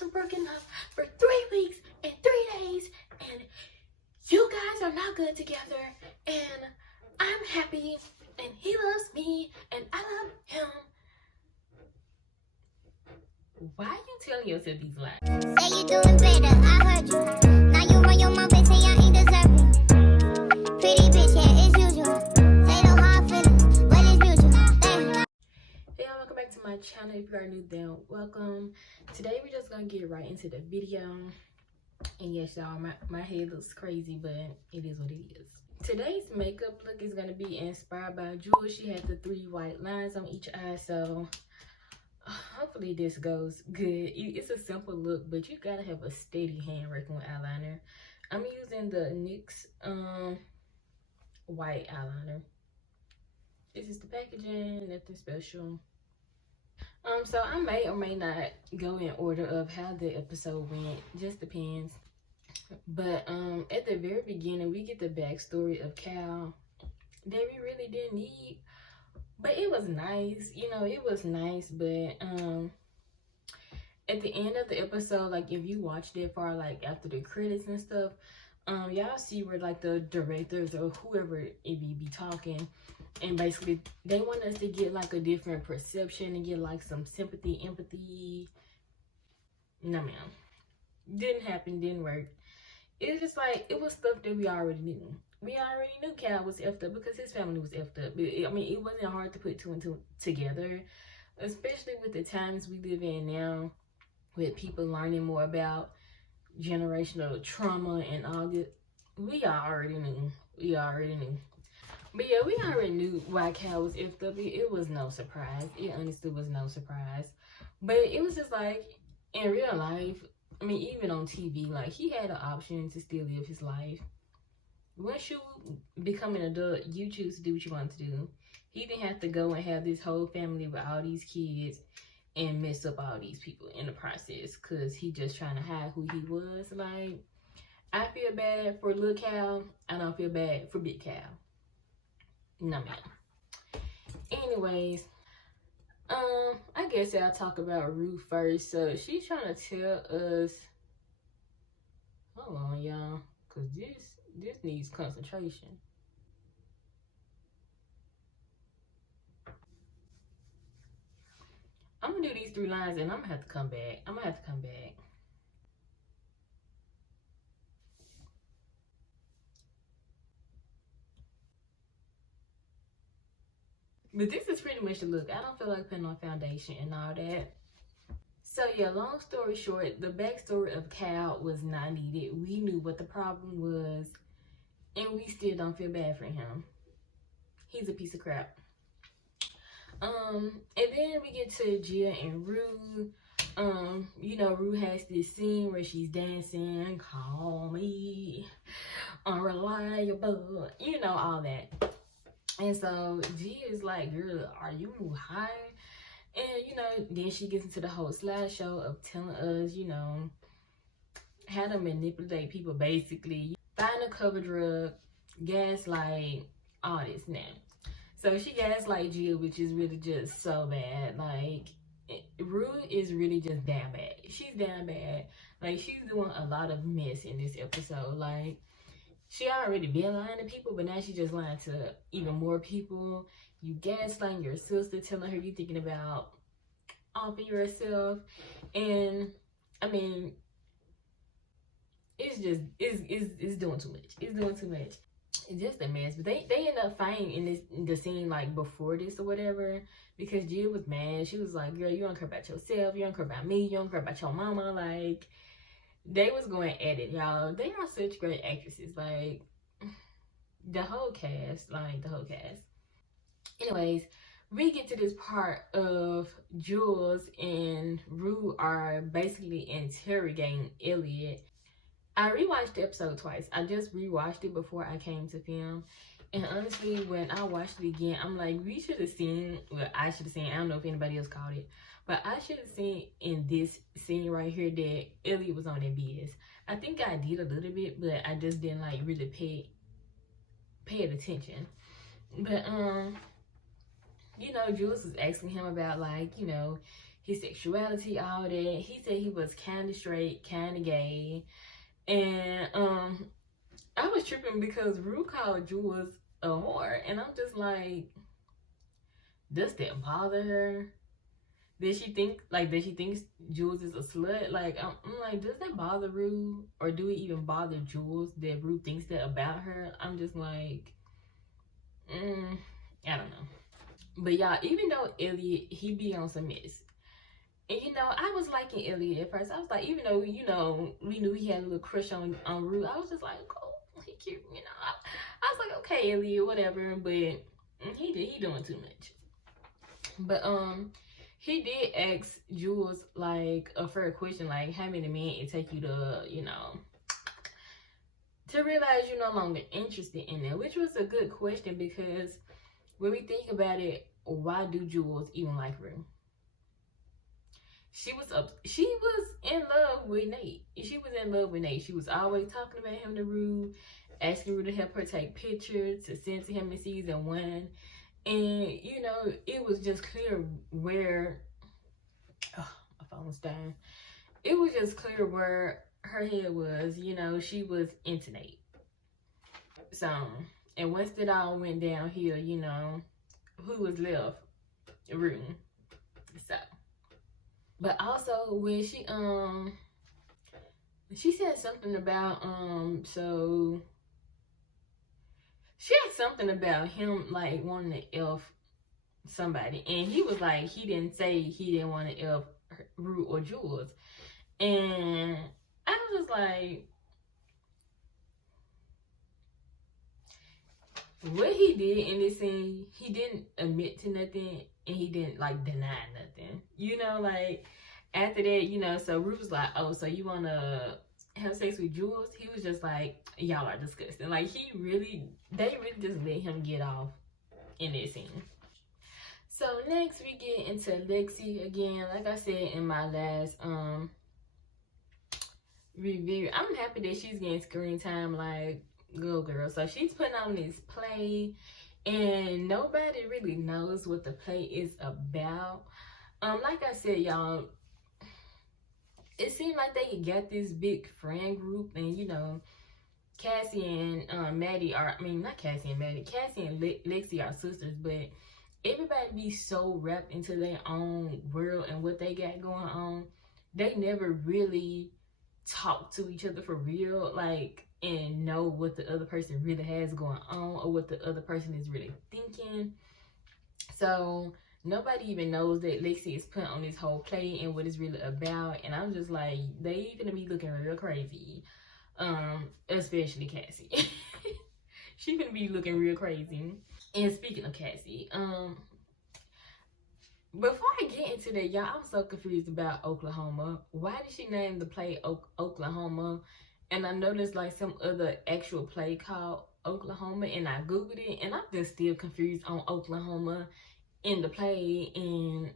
guys are broken up for 3 weeks and 3 days, and you guys are not good together, and I'm happy, and he loves me, and I love him. Why are you telling yourself these lies? Say you doing better, I heard you. Now you run your mouth and say I ain't deserving. Pretty bitch, yeah, it's usual. Say no hard feelings, well it's mutual. Damn. Hey y'all, welcome back to my channel. If you are new, then welcome. Today we're just gonna get right into the video. And yes, y'all, my head looks crazy, but it is what it is. Today's makeup look is gonna be inspired by Jules. She had the 3 white lines on each eye, so hopefully this goes good. It's a simple look, but you gotta have a steady hand working with eyeliner. I'm using the NYX white eyeliner. This is the packaging, nothing special. So I may or may not go in order of how the episode went, just depends. But at the very beginning, we get the backstory of Cal that we really didn't need, but it was nice. You know, it was nice. But at the end of the episode, like if you watch that far, like after the credits and stuff, y'all see where like the directors or whoever it be talking, and basically they want us to get like a different perception and get like some sympathy, empathy. No ma'am, didn't happen, didn't work. It's just like, it was stuff that we already knew. We already knew Cal was effed up because his family was effed up. I mean, it wasn't hard to put 2 and 2 together, especially with the times we live in now, with people learning more about generational trauma and all this. We already knew. We already knew. But yeah, we already knew why Cal was effed up. It was no surprise. It honestly was no surprise. But it was just like, in real life, I mean, even on TV, like, he had an option to still live his life. Once you become an adult, you choose to do what you want to do. He didn't have to go and have this whole family with all these kids and mess up all these people in the process because he just trying to hide who he was. Like, I feel bad for little Cal. I don't feel bad for big Cal. No, man. Anyways, I guess I'll talk about Rue first. So she's trying to tell us, hold on y'all, cause this needs concentration. I'm gonna do these 3 lines and I'm gonna have to come back. But this is pretty much the look. I don't feel like putting on foundation and all that. So yeah, long story short, the backstory of Cal was not needed. We knew what the problem was, and we still don't feel bad for him. He's a piece of crap. And then we get to Gia and Rue. You know, Rue has this scene where she's dancing, call me unreliable, you know, all that. And so Gia is like, girl, are you high? And, you know, then she gets into the whole slideshow of telling us, you know, how to manipulate people, basically. Find a cover drug, gaslight, all this now. So she gaslight Gia, which is really just so bad. Like, Rue is really just damn bad. She's damn bad. Like, she's doing a lot of mess in this episode. Like, she already been lying to people, but now she just lying to even more people. You gaslighting your sister, telling her you thinking about offing yourself. And, I mean, it's just, it's doing too much. It's doing too much. It's just a mess. But they end up fighting in the scene, like, before this or whatever, because Jill was mad. She was like, girl, you don't care about yourself. You don't care about me. You don't care about your mama. Like, they was going at it, y'all. They are such great actresses. Like, the whole cast. Anyways, we get to this part of Jules and Rue are basically interrogating Elliot. I rewatched the episode twice. I just rewatched it before I came to film. And honestly, when I watched it again, I'm like, we should have seen, well, I should have seen, I don't know if anybody else caught it, but I should have seen in this scene right here that Elliot was on that BS. I think I did a little bit, but I just didn't like really pay attention. But you know, Jules was asking him about, like, you know, his sexuality, all that. He said he was kind of straight, kind of gay. And I was tripping because Rue called Jules a whore. And I'm just like, does that bother her? Did she think Jules is a slut? Like, I'm like, does that bother Rue? Or do it even bother Jules that Rue thinks that about her? I'm just like, I don't know. But y'all, even though Elliot, he be on some mess. And I was liking Elliot at first. I was like, even though, we knew he had a little crush on Rue, I was just like, oh, he cute, I was like, okay, Elliot, whatever. But he doing too much. But he did ask Jules like a fair question, like how many men it take you to, to realize you're no longer interested in it, which was a good question because when we think about it, why do Jules even like Rue? She was in love with Nate. She was in love with Nate. She was always talking about him to Rue, asking Rue to help her take pictures to send to him in season 1. And, it was just clear where... Oh, my phone's dying. It was just clear where her head was. She was into Nate. So, and once it all went downhill, who was left? Rue. So... But also when she said something about so she had something about him like wanting to F somebody, and he was like he didn't say he didn't want to F Rue or Jules, and I was just like, what he did in this scene, he didn't admit to nothing and he didn't like deny nothing. Like after that, so Rue was like, oh, so you wanna have sex with Jules? He was just like, y'all are disgusting. Like they really just let him get off in this scene. So next we get into Lexi again. Like I said in my last review, I'm happy that she's getting screen time like good girl. So she's putting on this play and nobody really knows what the play is about. Like I said, y'all, it seemed like they got this big friend group, and Cassie and Maddie are, not Cassie and Maddie, Cassie and Lexi are sisters, but everybody be so wrapped into their own world and what they got going on, they never really talk to each other for real, like, and know what the other person really has going on or what the other person is really thinking. So nobody even knows that Lexi is put on this whole play and what it's really about. And I'm just like, they gonna be looking real crazy. Especially Cassie. She gonna be looking real crazy. And speaking of Cassie, before I get into that, y'all, I'm so confused about Oklahoma. Why did she name the play Oklahoma? And I noticed like some other actual play called Oklahoma, and I googled it, and I'm just still confused on Oklahoma in the play, and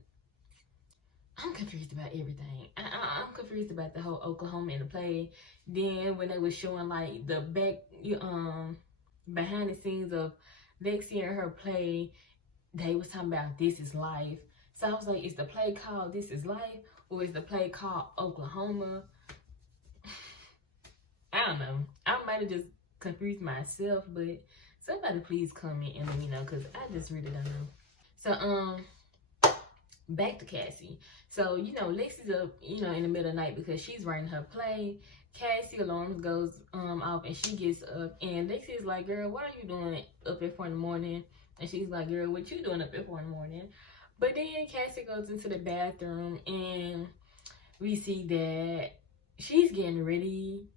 I'm confused about everything. I'm confused about the whole Oklahoma in the play. Then when they was showing like the behind the scenes of Lexi and her play, they was talking about This Is Life. So I was like, is the play called This Is Life, or is the play called Oklahoma? I don't know. I might have just confused myself, but somebody please comment and let me know, because I just really don't know. So back to Cassie. So Lexi's up in the middle of the night because she's writing her play. Cassie alarm goes off and she gets up, and Lexi is like, girl, what are you doing up at 4 in the morning? And she's like, girl, what you doing up at 4 in the morning? But then Cassie goes into the bathroom and we see that she's getting ready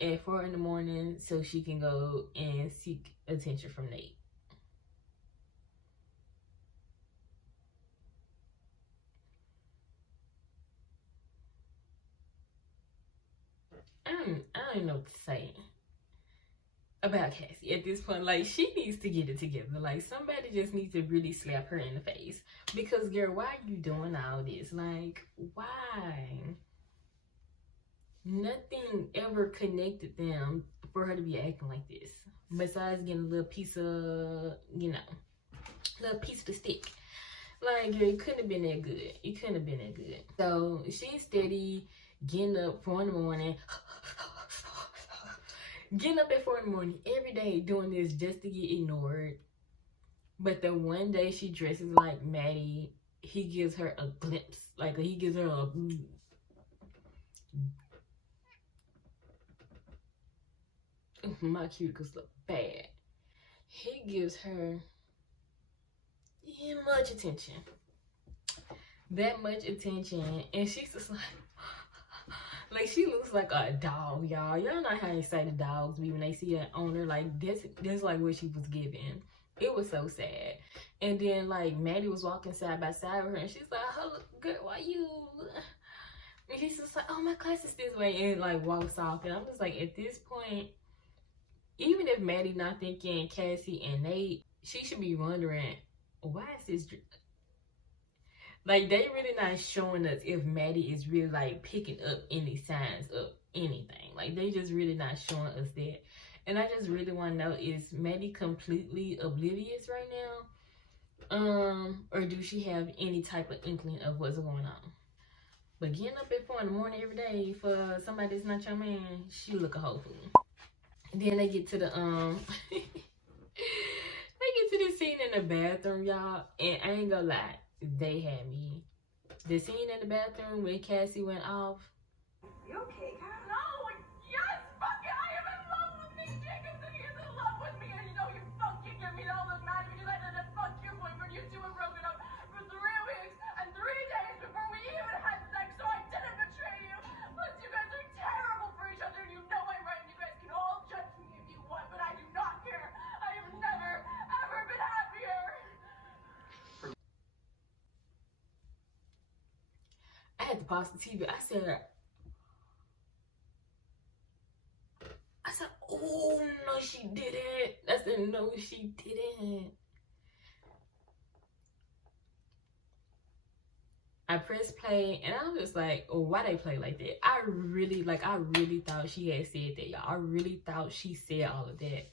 at 4 in the morning so she can go and seek attention from Nate. I don't know what to say about Cassie at this point. Like, she needs to get it together. Like, somebody just needs to really slap her in the face. Because, girl, why are you doing all this? Like, why? Nothing ever connected them for her to be acting like this. Besides getting a little piece of, little piece of the stick. Like, it couldn't have been that good. It couldn't have been that good. So she's steady getting up 4 in the morning. Getting up at 4 in the morning every day doing this just to get ignored. But the one day she dresses like Maddie, he gives her a glimpse. Like, he gives her a... My cuticles look bad. He gives her much attention. That much attention. And she's just like she looks like a dog, y'all. Y'all know how excited dogs be when they see an owner. Like, that's like what she was giving. It was so sad. And then, like, Maddie was walking side by side with her, and she's like, "Oh, girl, why you?" And she's just like, "Oh, my class is this way," and like walks off. And I'm just like, at this point, even if Maddie not thinking Cassie and Nate, she should be wondering, why is this? Like, they really not showing us if Maddie is really like picking up any signs of anything. Like, they just really not showing us that. And I just really want to know, is Maddie completely oblivious right now? Or do she have any type of inkling of what's going on? But getting up at 4 in the morning every day for somebody that's not your man, she look a whole fool. Then they get to the they get to the scene in the bathroom, y'all, and I ain't gonna lie, they had me. The scene in the bathroom when Cassie went off. You okay, Kat? No, yes, fuck it, I am in love with Nick Jacobs and he is in love with me, and you know you fucking get me all those mad because I didn't fuck your boyfriend. You two were broken up for 3 weeks and 3 days before we even had sex, so I didn't betray you. Plus, you guys are terrible for each other, and you know I'm right, and you guys can all judge me if you want, but I do not care. I have never, ever been happier. I had to pause the TV. I said, "Oh, no, she didn't." I said, "No, she didn't." I pressed play, and I was just like, "Oh, why they play like that?" I really thought she had said that, y'all. I really thought she said all of that.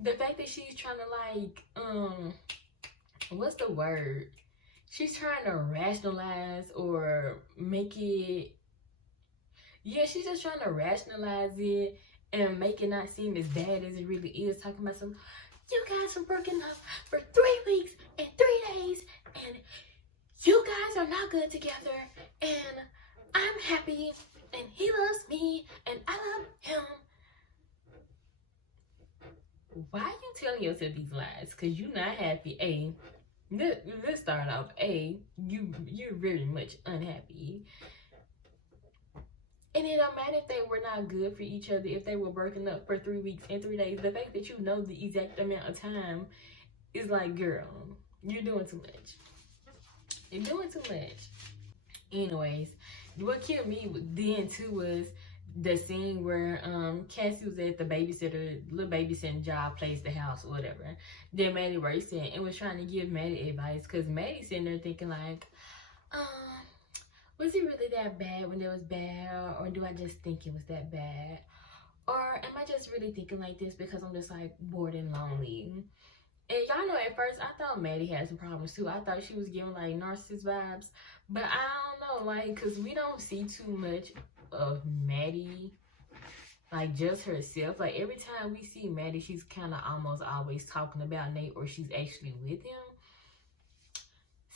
The fact that she's trying to, like, what's the word? She's trying to rationalize or make it, yeah, she's just trying to rationalize it and make it not seem as bad as it really is. Talking about some, you guys were broken up for 3 weeks and 3 days, and you guys are not good together, and I'm happy, and he loves me, and I love him. Why are you telling yourself these lies? Because you're not happy. Let's start off. You're very much unhappy. And it don't matter if they were not good for each other, if they were broken up for 3 weeks and 3 days. The fact that you know the exact amount of time is like, girl, you're doing too much. You're doing too much. Anyways, what killed me then too was the scene where Cassie was at the little babysitting job, place, the house, or whatever. Then Maddie raced in and was trying to give Maddie advice, because Maddie's sitting there thinking like, was it really that bad when it was bad, or do I just think it was that bad, or am I just really thinking like this because I'm just like bored and lonely? And y'all know, at first I thought Maddie had some problems too. I thought she was giving like narcissist vibes, but I don't know, like, because we don't see too much of Maddie, like, just herself. Like, every time we see Maddie, she's kind of almost always talking about Nate, or she's actually with him.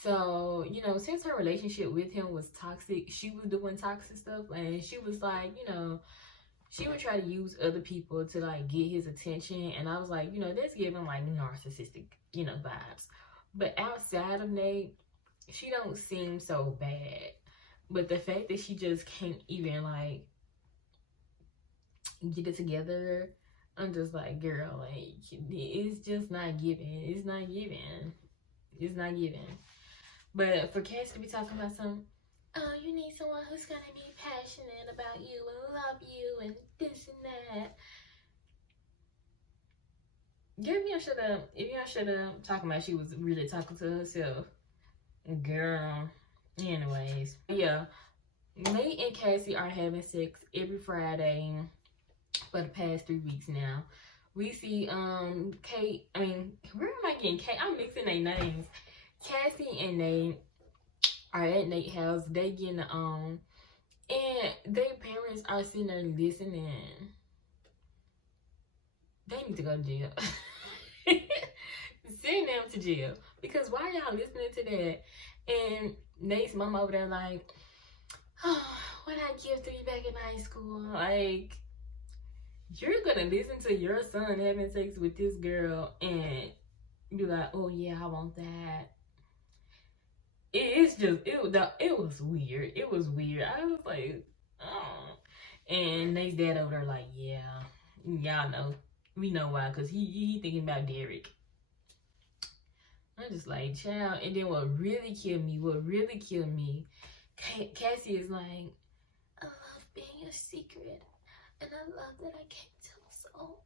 So, you know, since her relationship with him was toxic, she was doing toxic stuff, and she was like, you know, she would try to use other people to like get his attention, and I was like, you know, that's giving like narcissistic, you know, vibes. But outside of Nate, she don't seem so bad. But the fact that she just can't even like get it together, I'm just like, girl, like, it's just not giving. It's not giving. It's not giving. But for Cassie to be talking about some, oh, you need someone who's gonna be passionate about you and love you and this and that. Girl, if y'all should have talking about she was really talking to herself. Girl. Anyways, yeah, Nate and Cassie are having sex every Friday for the past 3 weeks now. We see Kate, where am I getting Kate? I'm mixing their names. Cassie and Nate are at Nate's house. They getting on, and their parents are sitting there listening. They need to go to jail. Send them to jail, because why y'all listening to that? And Nate's mom over there like, oh, what I give to you back in high school? Like, you're gonna listen to your son having sex with this girl and be like, oh yeah, I want that. It's just, it was weird. It was weird. I was like, oh. And Nate's dad over there like, yeah, y'all know. We know why, because he thinking about Derek. I'm just like, child. And then what really killed me, Cassie is like, I love being a secret, and I love that I can't tell so.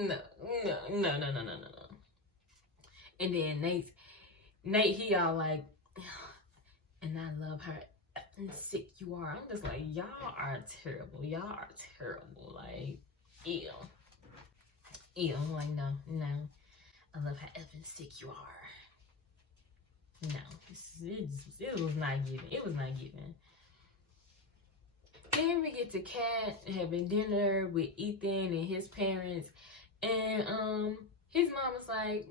No. And then Nate, he all like, and I love how sick you are. I'm just like, y'all are terrible. Like, ew. I'm like, no. I love how effing sick you are. No, it was not giving. Then we get to Kat having dinner with Ethan and his parents, and his mom was like,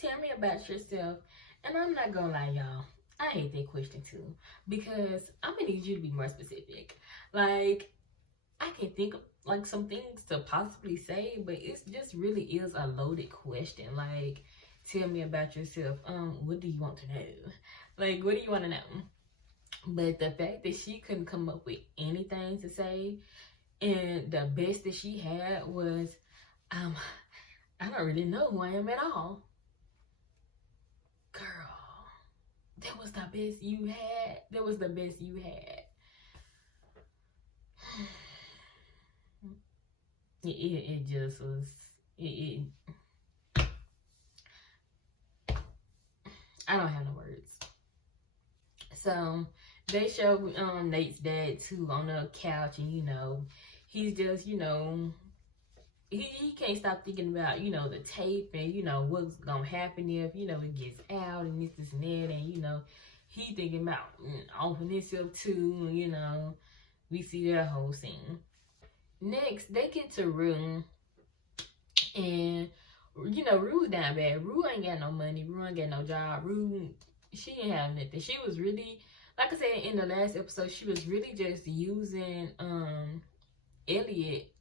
tell me about yourself. And I'm not gonna lie, y'all, I hate that question too, because I'm gonna need you to be more specific. Like, I can think of like some things to possibly say, but it just really is a loaded question. Like, tell me about yourself. What do you want to know? Like, what do you want to know? But the fact that she couldn't come up with anything to say, and the best that she had was, I don't really know who I am at all. Girl, that was the best you had. It just was, I don't have no words. So they show Nate's dad too on the couch, and he's just, he can't stop thinking about, the tape, and what's gonna happen if, it gets out, and this and that, and he thinking about offering himself too, we see that whole scene. Next, they get to Rue, and Rue's down bad. Rue ain't got no money. Rue ain't got no job. Rue, she ain't have nothing. She was really, like I said in the last episode, she was really just using Elliot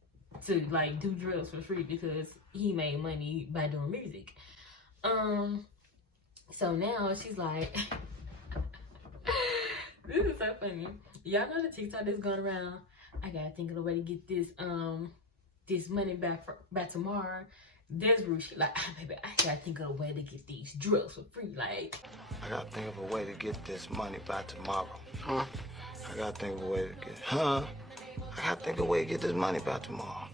to like do drugs for free because he made money by doing music. So now she's like, this is so funny. Y'all know the TikTok that's going around. I gotta think of a way to get this money back tomorrow. There's Ruth, like, baby, I gotta think of a way to get these drugs for free. Like, I gotta think of a way to get this money by tomorrow. I gotta think of a way to get this money by tomorrow.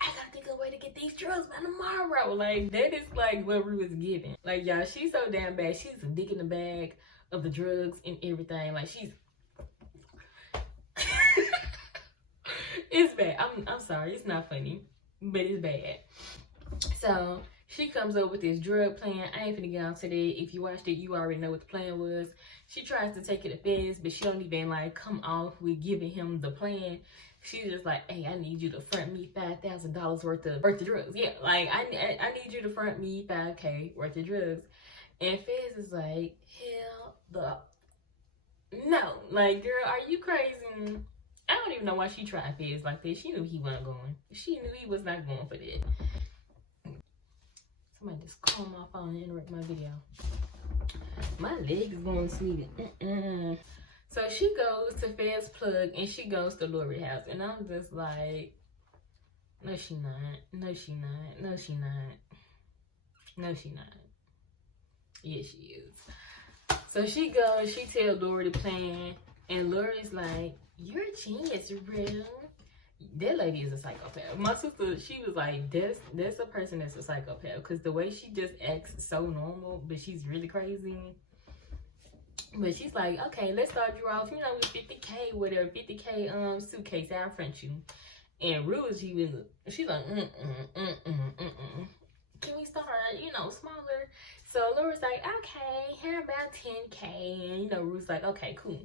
I gotta think of a way to get these drugs by tomorrow. Like, that is like what Ruth is giving. Like, y'all, she's so damn bad. She's a dick in the bag of the drugs and everything. Like, she's it's bad. I'm sorry, it's not funny, but it's bad. So she comes up with this drug plan. I ain't finna get on to that. If you watched it, you already know what the plan was. She tries to take it to Fez, but she don't even like come off with giving him the plan. She's just like, hey, I need you to front me $5,000 worth of drugs. Yeah, like I need you to front me $5K worth of drugs. And Fez is like, hell the no. Like, girl, are you crazy? I don't even know why she tried Fez like that. She knew he wasn't going. She knew he was not going for that. Somebody just call my phone and interrupt my video. My leg is going to sleep. So she goes to Fez plug and she goes to Lori's house. And I'm just like, no, she not. No, she not. No, she not. No, she not. Yes, she is. So she goes, she tells Lori the plan. And Lori's like, you're a genius, real. That lady is a psychopath. My sister, she was like, that's a person that's a psychopath. Because the way she just acts so normal, but she's really crazy. But she's like, okay, let's start you off, you know, with 50K, whatever, 50K suitcase out front you. And Rue is even, she's like, can we start, you know, smaller? So Laura's like, okay, here about 10K. And, you know, Rue's like, okay, cool.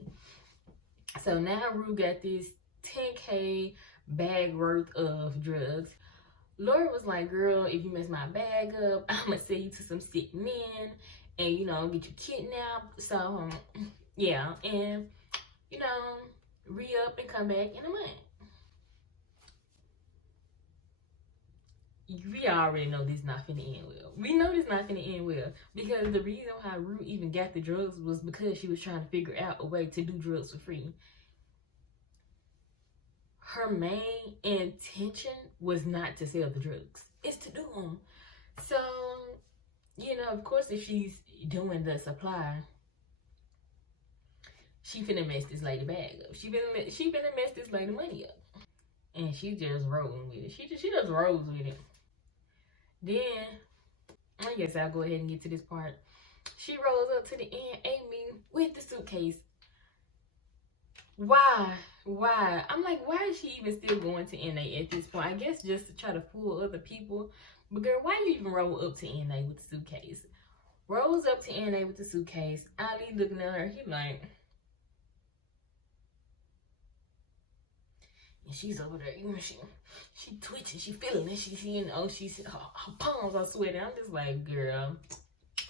So now Rue got this 10K bag worth of drugs. Laura was like, girl, if you mess my bag up, I'm going to sell you to some sick men and, you know, get you kidnapped. So, yeah. And, you know, re-up and come back in a month. We already know this not finna end well. We know this not finna end well because the reason why Rue even got the drugs was because she was trying to figure out a way to do drugs for free. Her main intention was not to sell the drugs. It's to do them. So, you know, of course, if she's doing the supply, she finna mess this lady bag up. She finna mess this lady money up. And she just rolling with it. She just rolls with it. Then, I guess I'll go ahead and get to this part. She rolls up to the end, Amy, with the suitcase. Why? I'm like, why is she even still going to NA at this point? I guess just to try to fool other people. But girl, why you even roll up to NA with the suitcase? Rolls up to NA with the suitcase. Ali looking at her, he like... And she's over there, you know, she twitching, she feeling it, she you know, her palms are sweating. I'm just like, girl,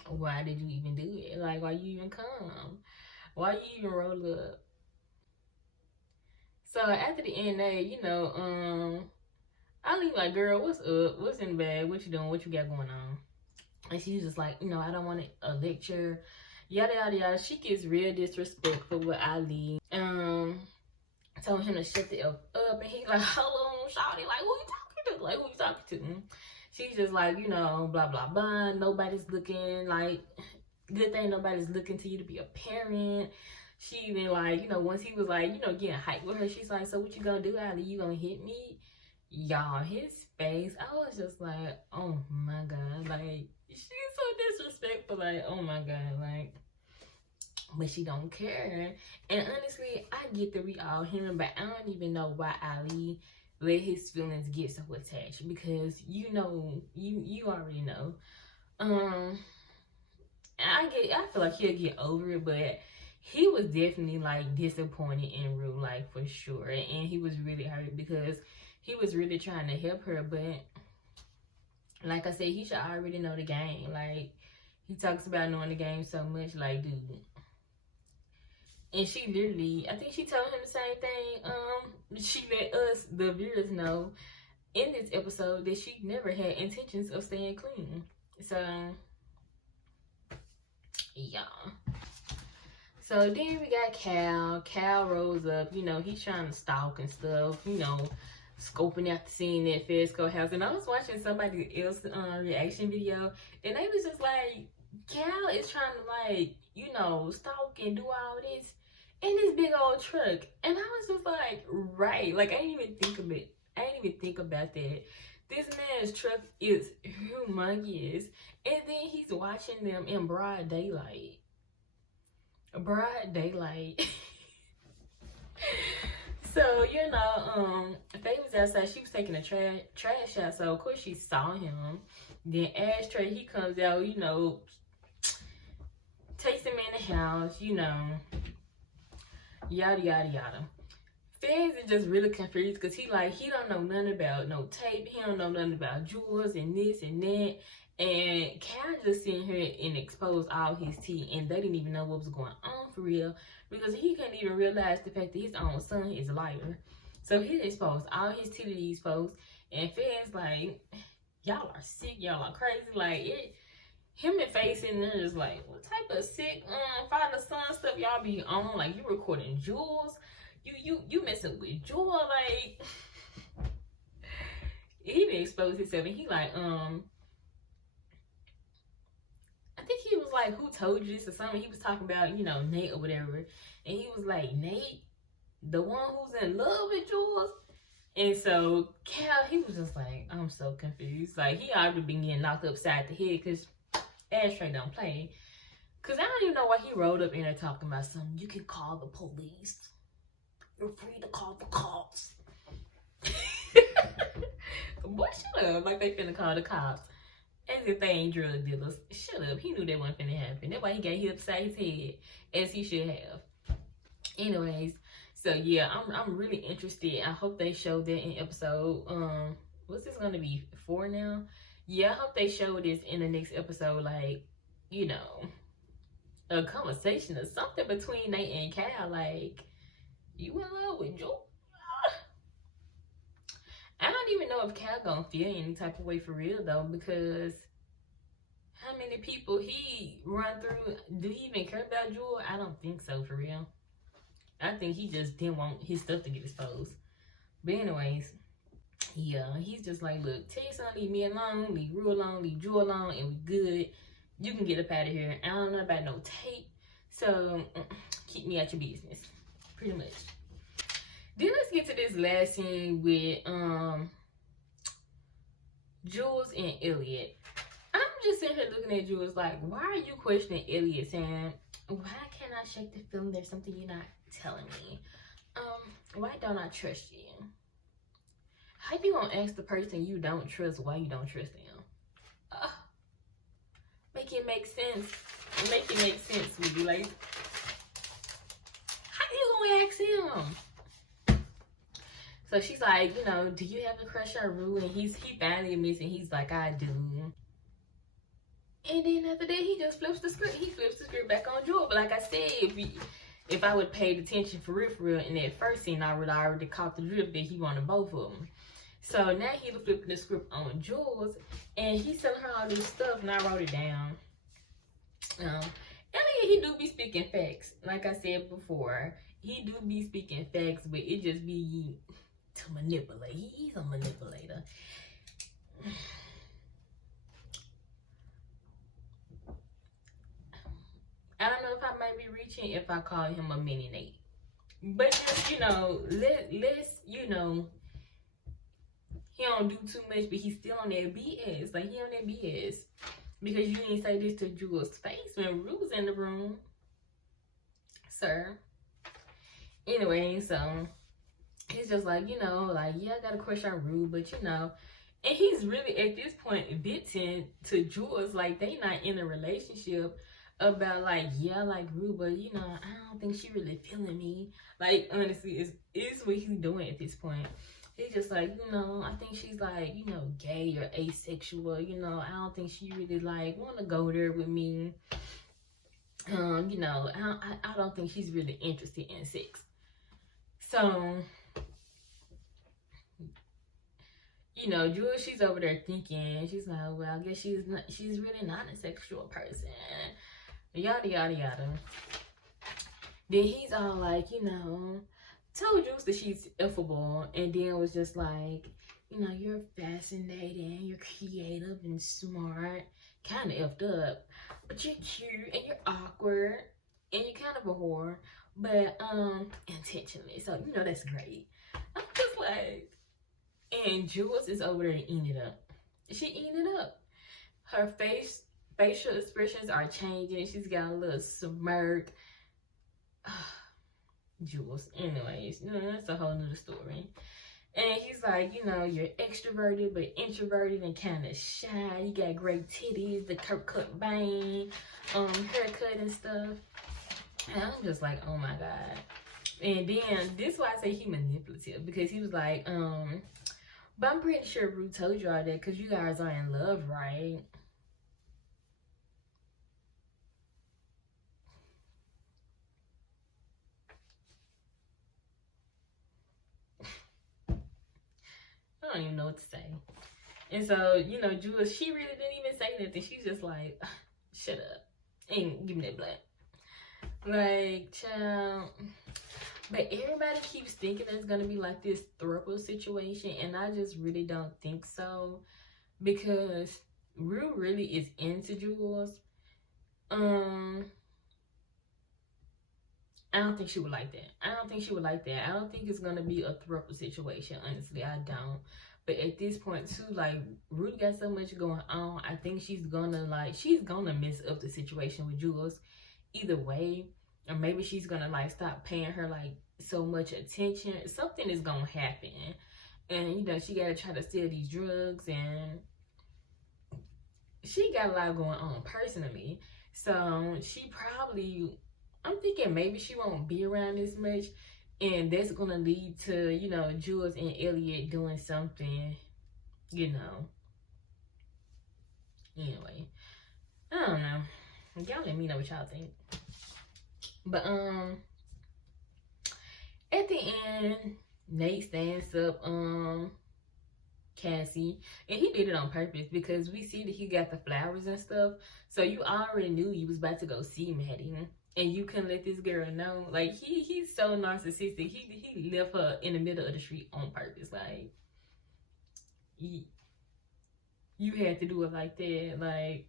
why did you even do it? Like, why you even come? Why you even roll up? So after the NA, you know, I leave like, girl, what's up? What's in the bag? What you doing? What you got going on? And she's just like, you know, I don't want a lecture, yada yada yada. She gets real disrespectful with Ali. Told him to shut the F up, and he's like, hold on, shawty, like, who you talking to? Like, who you talking to? She's just like, you know, blah, blah, blah. Nobody's looking, like, good thing nobody's looking to you to be a parent. She even, like, you know, once he was, like, you know, getting hyped with her, she's like, so what you gonna do, Ali? You gonna hit me? Y'all, his face, I was just like, oh, my God. Like, she's so disrespectful. Like, oh, my God. Like, but she don't care. And honestly, I get that we all human, but I don't even know why Ali let his feelings get so attached, because you know, you already know. I feel like he'll get over it, but he was definitely like disappointed in Rue, like, for sure. And he was really hurt because he was really trying to help her, but like I said, he should already know the game. Like, he talks about knowing the game so much, like, dude. And she literally, I think she told him the same thing. She let us, the viewers, know in this episode that she never had intentions of staying clean. So, yeah. So then we got Cal. Cal rolls up. You know, he's trying to stalk and stuff. You know, scoping out the scene at Fesco House. And I was watching somebody else's reaction video, and they was just like, Cal is trying to, like, you know, stalk and do all this in this big old truck. And I was just like, right. Like, I didn't even think of it. I didn't even think about that. This man's truck is humongous. And then he's watching them in broad daylight. Broad daylight. So, you know, Faye was outside. She was taking a trash out. So, of course, she saw him. Then Ashtray, he comes out, you know, takes him in the house, you know, yada, yada, yada. Fez is just really confused because he don't know nothing about no tape. He don't know nothing about Jules and this and that. And Cal just sitting here and exposed all his tea, and they didn't even know what was going on for real, because he couldn't even realize the fact that his own son is a liar. So he exposed all his tea to these folks, and Fez like, y'all are sick, y'all are crazy. Like, him and Faye sitting there is like, what type of sick father-son stuff y'all be on? Like, you recording Jules? You messing with Jules? Like, he didn't expose himself, and he like, I think he was like, who told you this or something? He was talking about, you know, Nate or whatever. And he was like, Nate, the one who's in love with Jules? And so Cal, he was just like, I'm so confused. Like, he already been getting locked upside the head because Ashtray don't play. Cause I don't even know why he rolled up in there talking about something. You can call the police. You're free to call the cops. Boy, shut up. Like they finna call the cops. As if they ain't drug dealers. Shut up. He knew that wasn't finna happen. That's why he got hit upside his head. As he should have. Anyways. So yeah, I'm really interested. I hope they show that in episode, what's this gonna be, 4 now? Yeah, I hope they show this in the next episode, like, you know, a conversation or something between Nate and Cal, like, you in love with Joe? I don't even know if Cal gonna feel any type of way for real though, because how many people he run through, do he even care about Jewel? I don't think so for real. I think he just didn't want his stuff to get exposed. But anyways, yeah, he's just like, look, tell you something, leave me alone, leave Rue alone, leave Jewel alone, and we good. You can get up out of here. I don't know about no tape, so keep me out your business. Pretty much. Then let's get to this last scene with Jules and Elliot. I'm just sitting here looking at Jules like, why are you questioning Elliot, saying, why can't I shake the feeling there's something you're not telling me? Why don't I trust you? How you gonna ask the person you don't trust why you don't trust them? Make it make sense. Make it make sense, sweetie. Like, how you gonna ask him? So she's like, you know, do you have a crush on Rue? And he finally admits, and he's like, I do. And then after that, he just flips the script. He flips the script back on Jewel. But like I said, if I would have paid attention for real, in that first scene, I would have already caught the drift that he wanted both of them. So now he's flipping the script on Jules, and he's telling her all this stuff, and I wrote it down. Elliot, he do be speaking facts. Like I said before, he do be speaking facts, but it just be to manipulate. He's a manipulator. I don't know if I might be reaching if I call him a mini Nate. But just, you know, let's, you know, he don't do too much, but he's still on that BS. Like, he on that BS. Because you didn't say this to Jules' face when Rue was in the room. Sir. Anyway, so he's just like, you know, like, yeah, I got a crush on Rue, but you know. And he's really, at this point, venting to Jules, like, they not in a relationship. About like, yeah, like Rue, but you know, I don't think she really feeling me. Like, honestly, it's what he's doing at this point. He's just like, you know, I think she's like, you know, gay or asexual. You know, I don't think she really like want to go there with me. You know, I don't think she's really interested in sex. So, you know, Jules, she's over there thinking, she's like, well, I guess she's really not a sexual person. Yada yada yada. Then he's all like, you know, told Jules that she's effable, and then was just like, you know, you're fascinating, you're creative and smart, kind of effed up, but you're cute and you're awkward and you're kind of a whore, but intentionally. So you know that's great. I'm just like, and Jules is over there eating it up. She eating it up. Her facial expressions are changing. She's got a little smirk. Jules. Anyways, you know, that's a whole nother story. And he's like, you know, you're extroverted but introverted and kind of shy. You got great titties, the Kirk Cobain haircut and stuff. And I'm just like, oh my God. And then this is why I say he manipulative, because he was like, but I'm pretty sure Rue told you all that because you guys are in love, right? I don't even know what to say. And so, you know, Jules, she really didn't even say nothing. She's just like, shut up. And give me that blunt. Like, child. But everybody keeps thinking it's going to be like this throuple situation. And I just really don't think so. Because Rue really is into Jules. I don't think she would like that. I don't think she would like that. I don't think it's going to be a throuple situation, honestly. I don't. But at this point too, like Ruth got so much going on. I think she's gonna mess up the situation with Jules either way. Or maybe she's gonna like stop paying her like so much attention. Something is gonna happen. And you know, she gotta try to steal these drugs, and she got a lot going on personally. So she probably, I'm thinking maybe she won't be around as much. And that's gonna lead to, you know, Jules and Elliot doing something, you know. Anyway, I don't know. Y'all let me know what y'all think. But at the end, Nate stands up Cassie, and he did it on purpose because we see that he got the flowers and stuff. So you already knew you was about to go see Maddie. And you can let this girl know, like he's so narcissistic. He left her in the middle of the street on purpose. Like you had to do it like that. Like,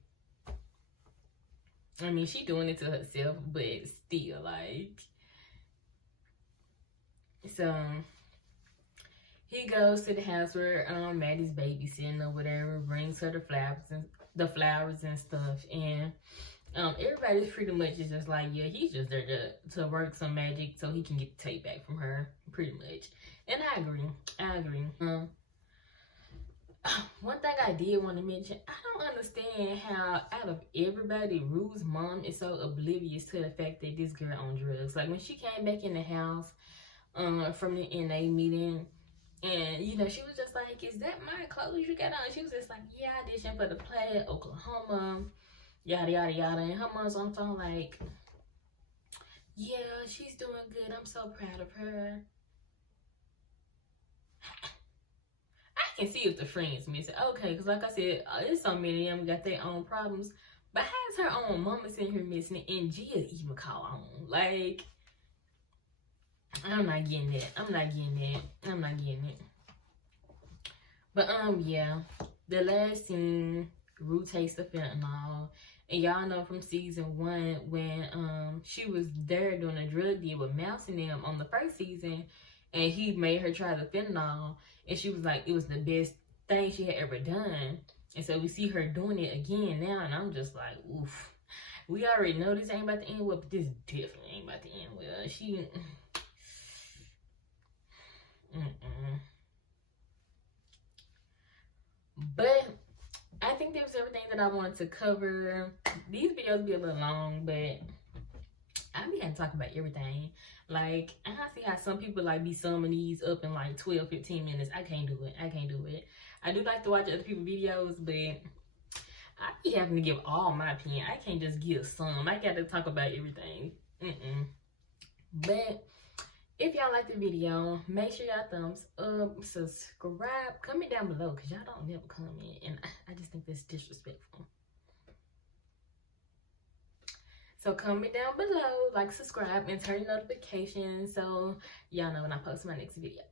I mean, she doing it to herself, but still, like. So he goes to the house where Maddie's babysitting or whatever, brings her the flowers and stuff, and everybody's pretty much is just like, yeah, he's just there to work some magic so he can get the tape back from her, pretty much. And I agree. One thing I did want to mention, I don't understand how out of everybody, Rue's mom is so oblivious to the fact that this girl on drugs. Like when she came back in the house from the NA meeting, and you know, she was just like, is that my clothes you got on? She was just like, yeah, I auditioned for the play at Oklahoma, yada yada yada. And her mom's on the phone like, yeah, she's doing good, I'm so proud of her. I can see if the friends miss it, okay, because like I said, there's so many of them got their own problems, but how's her own mama sitting here missing it and Gia even call on? Like, I'm not getting it. But yeah, the last scene, Rue takes the fentanyl, and y'all know from season 1 when she was there doing a drug deal with Mouse and them on the first season, and he made her try the fentanyl, and she was like, it was the best thing she had ever done. And so we see her doing it again now, and I'm just like, oof. We already know this ain't about to end well, but this definitely ain't about to end well. She But I think that was everything that I wanted to cover. These videos be a little long, but I be having to talk about everything. Like, I see how some people like be summing these up in like 12-15 minutes. I can't do it. I do like to watch other people's videos, but I be having to give all my opinion. I can't just give some. I got to talk about everything. But if y'all like the video, make sure y'all thumbs up, subscribe, comment down below, because y'all don't never comment, and I just think that's disrespectful. So comment down below, like, subscribe, and turn notifications so y'all know when I post my next video.